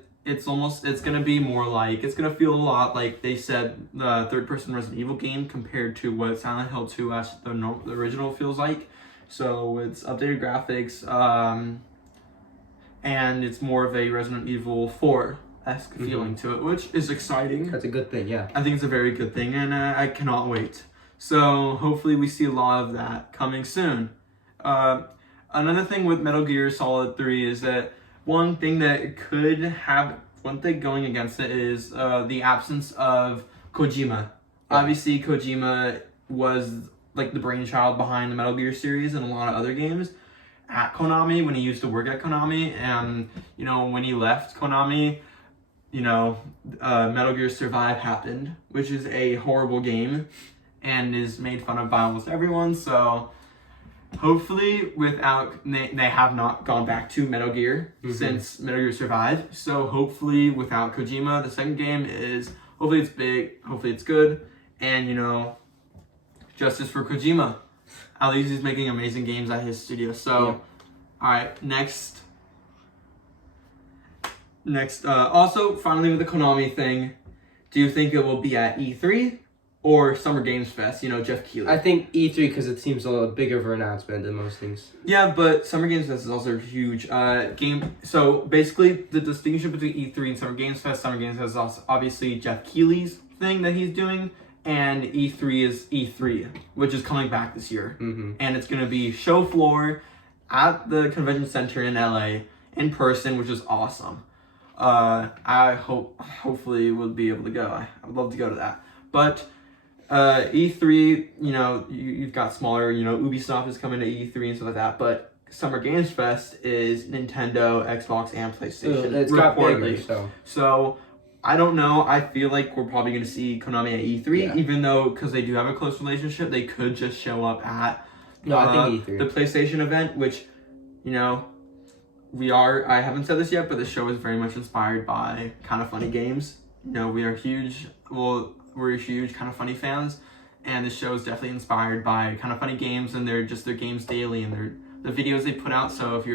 be more like, it's gonna feel a lot like they said the third-person Resident Evil game compared to what Silent Hill 2 as the original feels like. So it's updated graphics, and it's more of a Resident Evil 4-esque feeling to it, which is exciting. That's a good thing, yeah. I think it's a very good thing, and I cannot wait. So hopefully we see a lot of that coming soon. Another thing with Metal Gear Solid 3 is that one thing going against it is the absence of Kojima. Yeah. Obviously, Kojima was like the brainchild behind the Metal Gear series and a lot of other games at Konami when he used to work at Konami. And, when he left Konami, Metal Gear Survive happened, which is a horrible game and is made fun of by almost everyone. So hopefully they have not gone back to Metal Gear since Metal Gear Survive. So hopefully without Kojima, the second game hopefully it's big, hopefully it's good, and justice for Kojima. At least he's making amazing games at his studio. So, alright, next, also finally with the Konami thing, do you think it will be at E3 or Summer Games Fest? Jeff Keighley. I think E3 because it seems a little bigger of an announcement than most things. Yeah, but Summer Games Fest is also a huge game. So basically, the distinction between E3 and Summer Games Fest is also obviously Jeff Keighley's thing that he's doing, and E3 is E3, which is coming back this year. And it's going to be show floor at the convention center in LA in person, which is awesome. Hopefully we'll be able to go. I would love to go to that. But E3, you've got smaller, Ubisoft is coming to E3 and stuff like that, but Summer Games Fest is Nintendo, Xbox, and PlayStation. It's got bigger, so I don't know. I feel like we're probably going to see Konami at E3, even though, because they do have a close relationship, they could just show up at I think E3. the PlayStation event, which, I haven't said this yet, but the show is very much inspired by Kind of Funny games. We're huge Kind of Funny fans, and the show is definitely inspired by Kind of Funny games, and they're games daily, and the videos they put out. So if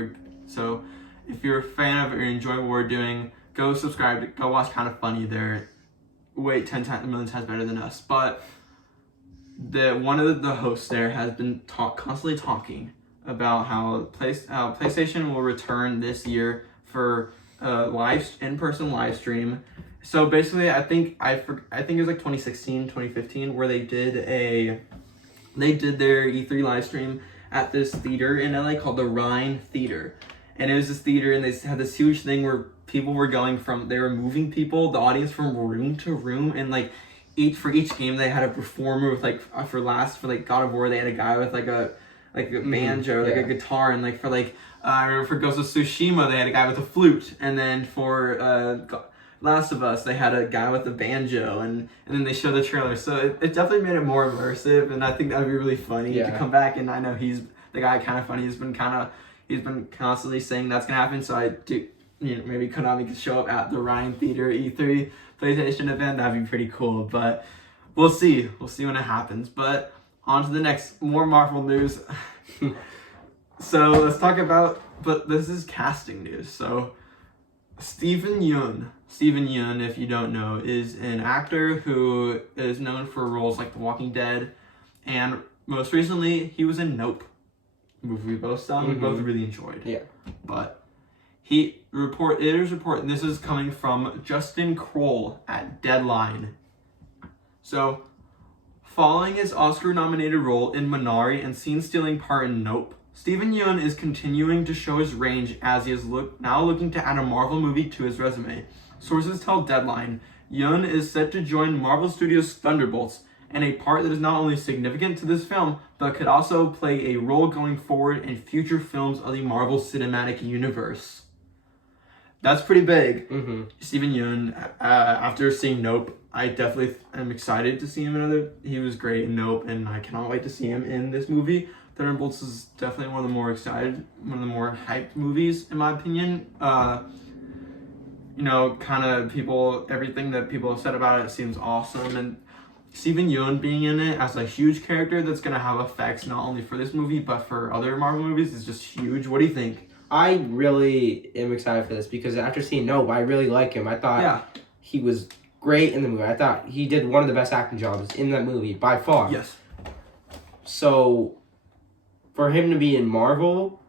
you're a fan of it or enjoy what we're doing, go subscribe, go watch Kind of Funny. They're a million times better than us. But one of the hosts there has been constantly talking about how PlayStation will return this year for in-person live stream. So basically, I think it was like 2016, 2015, where they did their E3 live stream at this theater in LA called the Rhine Theater. And it was this theater, and they had this huge thing where people were they were moving the audience from room to room, and like for each game they had a performer with for God of War they had a guy with a banjo, a guitar, and for Ghost of Tsushima they had a guy with a flute, and then for Last of Us they had a guy with a banjo, and then they showed the trailer. So it definitely made it more immersive, and I think that would be really funny to come back. And I know he's the guy Kind of Funny. He's been constantly saying that's gonna happen. So I do, maybe Konami could show up at the Rhine Theater E3 PlayStation event. That'd be pretty cool. But we'll see. We'll see when it happens. But on to the next, more Marvel news. So let's talk about. But this is casting news. So Steven Yeun, if you don't know, is an actor who is known for roles like The Walking Dead, and most recently he was in Nope, movie we both saw, we both really enjoyed. Yeah. But this is coming from Justin Kroll at Deadline. So, following his Oscar-nominated role in Minari and scene-stealing part in Nope, Steven Yeun is continuing to show his range as he is now looking to add a Marvel movie to his resume. Sources tell Deadline, Yeun is set to join Marvel Studios' Thunderbolts, and a part that is not only significant to this film, but could also play a role going forward in future films of the Marvel Cinematic Universe. That's pretty big. Mm-hmm. Steven Yeun, after seeing Nope, I definitely am excited to see him in another. He was great in Nope, and I cannot wait to see him in this movie. Thunderbolts is definitely one of the more hyped movies, in my opinion. Kind of everything that people have said about it seems awesome, and Steven Yeun being in it as a huge character that's going to have effects not only for this movie, but for other Marvel movies is just huge. What do you think? I really am excited for this because after seeing Nope, I really like him. I thought he was great in the movie. I thought he did one of the best acting jobs in that movie by far. Yes. So, for him to be in Marvel,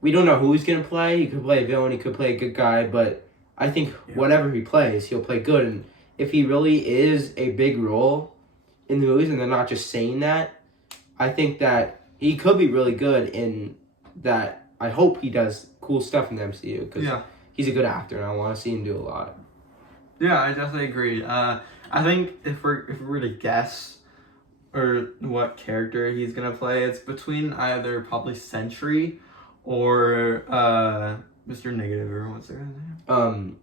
we don't know who he's going to play. He could play a villain, he could play a good guy, but I think whatever he plays, he'll play good. And if he really is a big role in the movies and they're not just saying that, I think that he could be really good in that. I hope he does cool stuff in the MCU because he's a good actor and I want to see him do a lot. Yeah, I definitely agree. I think if we were to guess or what character he's gonna play, it's between either probably Sentry or Mr. Negative, or what's their name?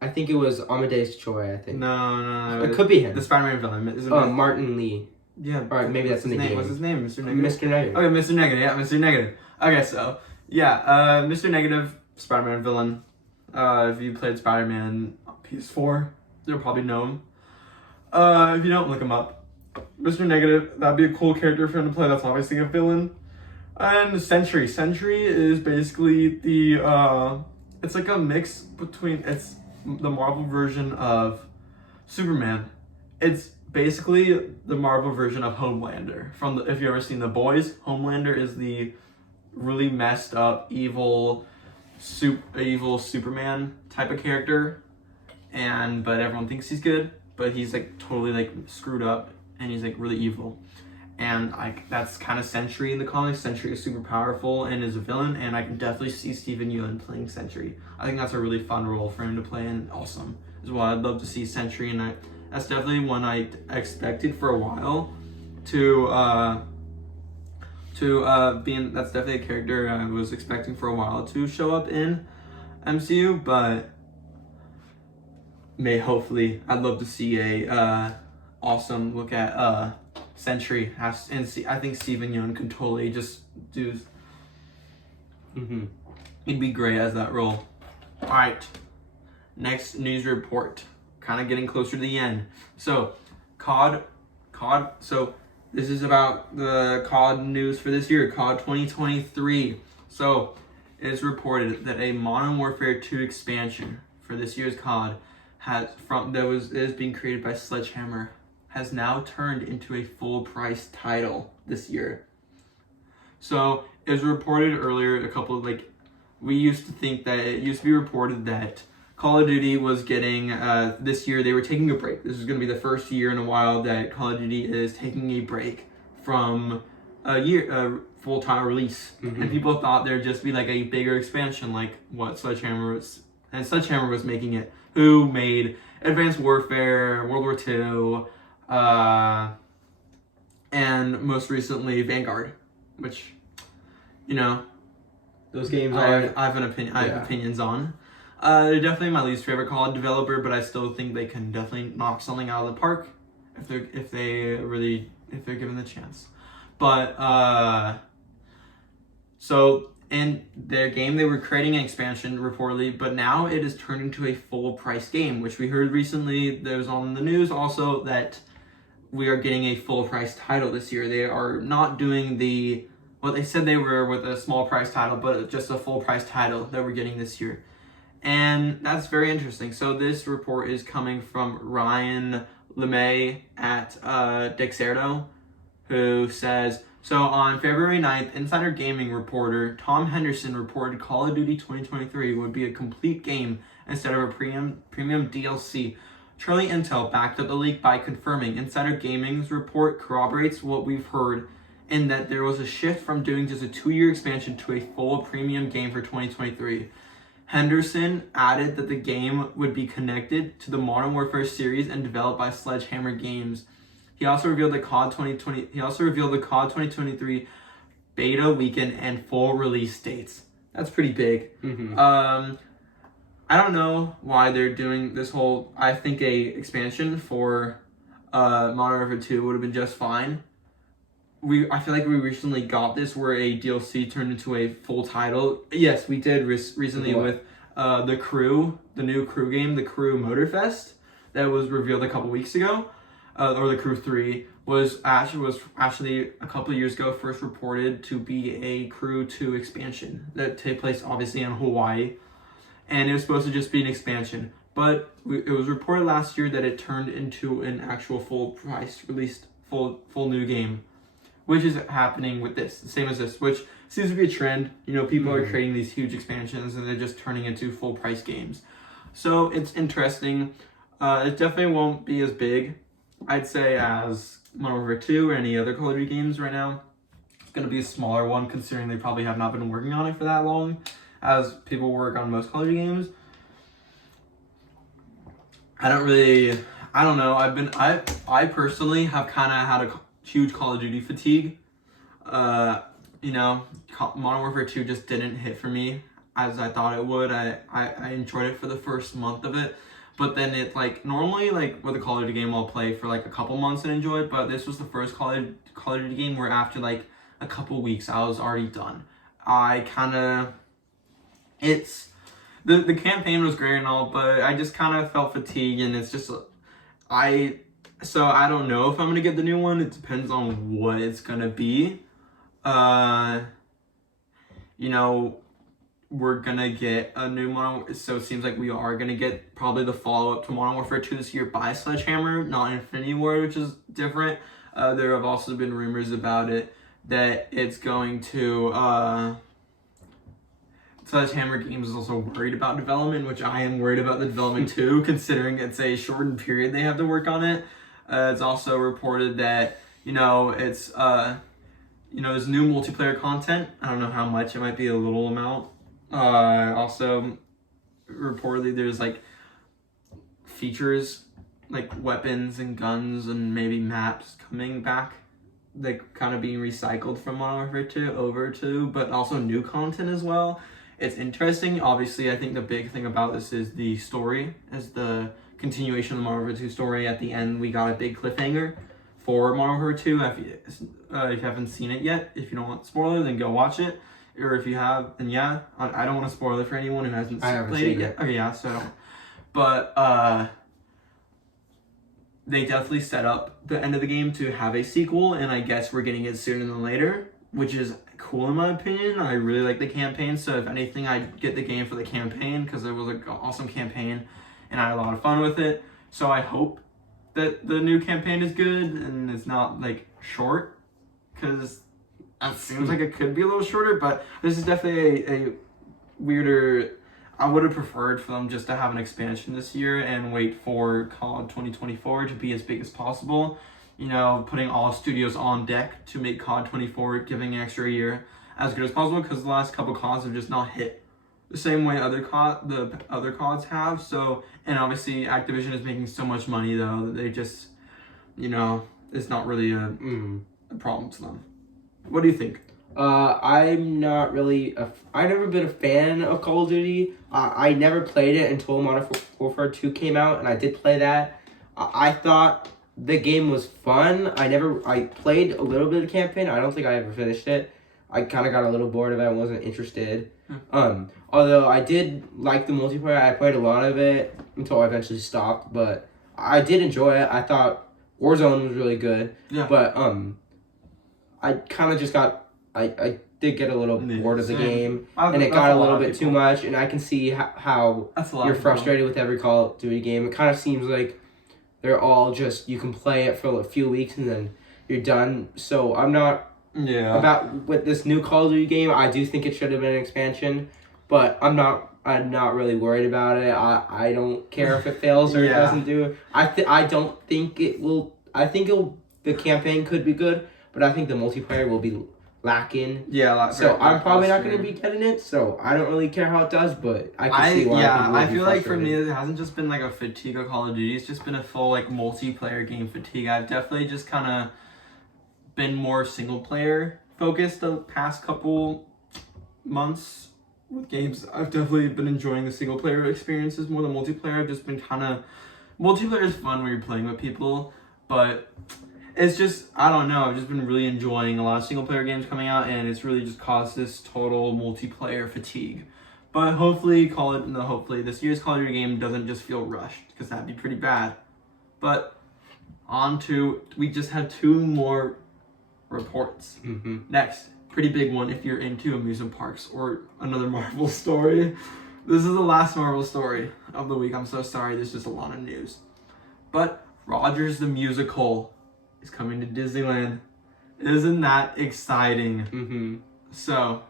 I think it was Amadeus Choi. I think. No. It could be him. The Spider-Man villain. Martin Lee. Yeah. All right, maybe that's in the game. What's his name? Mr. Negative. Mr. Negative. Okay, Mr. Negative. Yeah, Mr. Negative. Okay, so Mr. Negative, Spider-Man villain. If you played Spider-Man on PS4, you'll probably know him. If you don't, look him up. Mr. Negative, that'd be a cool character for him to play. That's obviously a villain. And Sentry. Sentry is basically it's like a mix between, it's the Marvel version of Superman. It's basically the Marvel version of Homelander. If you've ever seen The Boys, Homelander is the really messed up, evil Superman type of character, but everyone thinks he's good, but he's like totally like screwed up, and he's like really evil. And that's kind of Sentry in the comics. Sentry is super powerful and is a villain, and I can definitely see Steven Yeun playing Sentry. I think that's a really fun role for him to play, and awesome as well. I'd love to see Sentry, and that's definitely one I expected for a while to be in. That's definitely a character I was expecting for a while to show up in MCU, but hopefully I'd love to see a awesome look at Sentry and I think Steven Yeun can totally just do. He'd be great as that role. All right, next news report. Kind of getting closer to the end. So, COD. So this is about the COD news for this year, COD 2023. So it is reported that a Modern Warfare 2 expansion for this year's COD is being created by Sledgehammer has now turned into a full price title this year. So it was reported earlier, we used to think that it used to be reported that Call of Duty was getting, this year they were taking a break. This is going to be the first year in a while that Call of Duty is taking a break from a full-time release. And people thought there'd just be like a bigger expansion like what Sledgehammer was making it, who made Advanced Warfare, World War II, and most recently Vanguard, which, those games I have opinions on. They're definitely my least favorite COD developer, but I still think they can definitely knock something out of the park if they're given the chance. But so in their game they were creating an expansion reportedly, but now it is turned into a full price game, which we heard recently. There's on the news also that we are getting a full price title this year. They are not doing what they said they were with a small price title, but just a full price title that we're getting this year. And that's very interesting. So this report is coming from Ryan LeMay at Dexerto, who says, so on February 9th, Insider Gaming reporter Tom Henderson reported Call of Duty 2023 would be a complete game instead of a premium DLC. Charlie Intel backed up the leak by confirming Insider Gaming's report corroborates what we've heard, in that there was a shift from doing just a 2-year expansion to a full premium game for 2023. Henderson added that the game would be connected to the Modern Warfare series and developed by Sledgehammer Games. He also revealed the COD 2020. He also revealed the COD 2023 beta weekend and full release dates. That's pretty big. Mm-hmm. I don't know why they're doing this whole. I think a expansion for Modern Warfare 2 would have been just fine. I feel like we recently got this where a DLC turned into a full title. Yes, we did recently with the Crew, the new Crew game, the Crew Motorfest, that was revealed a couple weeks ago, or the Crew 3 was actually a couple of years ago first reported to be a Crew 2 expansion that take place obviously in Hawaii, and it was supposed to just be an expansion. But it was reported last year that it turned into an actual full price released full new game, which is happening with this, the same as this, which seems to be a trend. You know, people are creating these huge expansions and they're just turning into full price games. So it's interesting. It definitely won't be as big, I'd say, as Modern Warfare 2 or any other Call of Duty games right now. It's going to be a smaller one considering they probably have not been working on it for that long as people work on most Call of Duty games. I don't know. I personally have kind of had a huge Call of Duty fatigue. You know, Modern Warfare 2 just didn't hit for me as I thought it would. I enjoyed it for the first month of it, but then it normally with a Call of Duty game I'll play for a couple months and enjoy it, but this was the first Call of Duty game where after a couple weeks I was already done. The campaign was great and all, but I just kind of felt fatigued, and it's just so I don't know if I'm gonna get the new one. It depends on what it's gonna be. You know, we're gonna get a new Modern, so it seems like we are gonna get probably the follow-up to Modern Warfare 2 this year by Sledgehammer, not Infinity Ward, which is different. There have also been rumors about it that it's going to Sledgehammer Games is also worried about development, which I am worried about the development too, considering it's a shortened period they have to work on it. It's also reported that, it's, there's new multiplayer content. I don't know how much, it might be a little amount. Also, reportedly there's features, weapons and guns and maybe maps coming back, kind of being recycled from Modern Warfare 2 over to, but also new content as well. It's interesting. Obviously, I think the big thing about this is the story, as the continuation of the Modern Warfare 2 story. At the end, we got a big cliffhanger for Modern Warfare 2. If you haven't seen it yet, if you don't want spoiler, then go watch it. Or if you have, then yeah, I don't want to spoil it for anyone who hasn't played it yet. Okay, yeah, so I don't. But they definitely set up the end of the game to have a sequel, and I guess we're getting it sooner than later, which is cool in my opinion. I really like the campaign, so if anything, I'd get the game for the campaign because it was an awesome campaign and I had a lot of fun with it. So I hope that the new campaign is good and it's not short, because it seems like it could be a little shorter, but this is definitely a weirder. I would have preferred for them just to have an expansion this year and wait for COD 2024 to be as big as possible. Putting all studios on deck to make COD 24, giving an extra year as good as possible, because the last couple CODs have just not hit the same way the other CODs have. So, and obviously Activision is making so much money though that they just, it's not really a problem to them. What do you think? I'm not really I've never been a fan of Call of Duty. I never played it until Modern Warfare 2 came out, and I did play that. I thought the game was fun. I played a little bit of the campaign. I don't think I ever finished it. I kind of got a little bored of it. I wasn't interested. Although I did like the multiplayer. I played a lot of it until I eventually stopped, but I did enjoy it. I thought Warzone was really good. Yeah. But I kind of just got I did get a little bored of the game, and it got a little bit too much, and I can see how you're frustrated with every Call of Duty game. It kind of seems like they're all just, you can play it for a few weeks and then you're done. So I'm not about with this new Call of Duty game. I do think it should have been an expansion, but I'm not really worried about it. I don't care if it fails or it doesn't do. I don't think it will. I think the campaign could be good, but I think the multiplayer will be lacking. Yeah, like, So very I'm probably not going to lackluster. be getting it. So I don't really care how it does, but I can see why. people would I be feel like for me frustrated. it hasn't just been like a fatigue of Call of Duty, it's just been a full like multiplayer game fatigue. I've definitely just kind of been more single player focused the past couple months with games. I've definitely been enjoying the single player experiences more than multiplayer. I've just been kind of multiplayer is fun when you're playing with people, but it's just I don't know. I've just been really enjoying a lot of single player games coming out, and it's really just caused this total multiplayer fatigue. But hopefully this year's Call of Duty game doesn't just feel rushed, because that'd be pretty bad. But we just had 2 more reports. Mm-hmm. Next, pretty big one if you're into amusement parks or another Marvel story. This is the last Marvel story of the week. I'm so sorry, there's just a lot of news. But Rogers the Musical is coming to Disneyland. Isn't that exciting? Mm-hmm. So,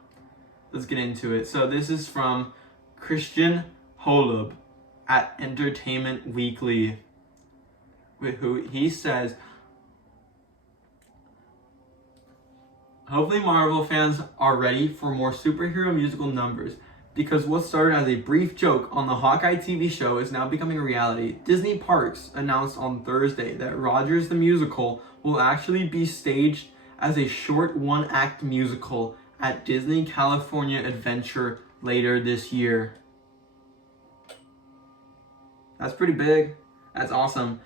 let's get into it. So, this is from Christian Holub at Entertainment Weekly, with who he says, hopefully Marvel fans are ready for more superhero musical numbers, because what started as a brief joke on the Hawkeye TV show is now becoming a reality. Disney Parks announced on Thursday that Rogers the Musical will actually be staged as a short 1-act musical at Disney California Adventure later this year. That's pretty big. That's awesome.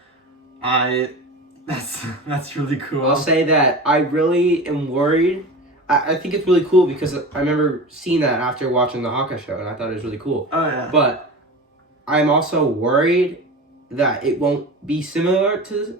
That's really cool. I'll say that I really am worried. I think it's really cool because I remember seeing that after watching the Hawkeye show, and I thought it was really cool. Oh yeah. But I'm also worried that it won't be similar to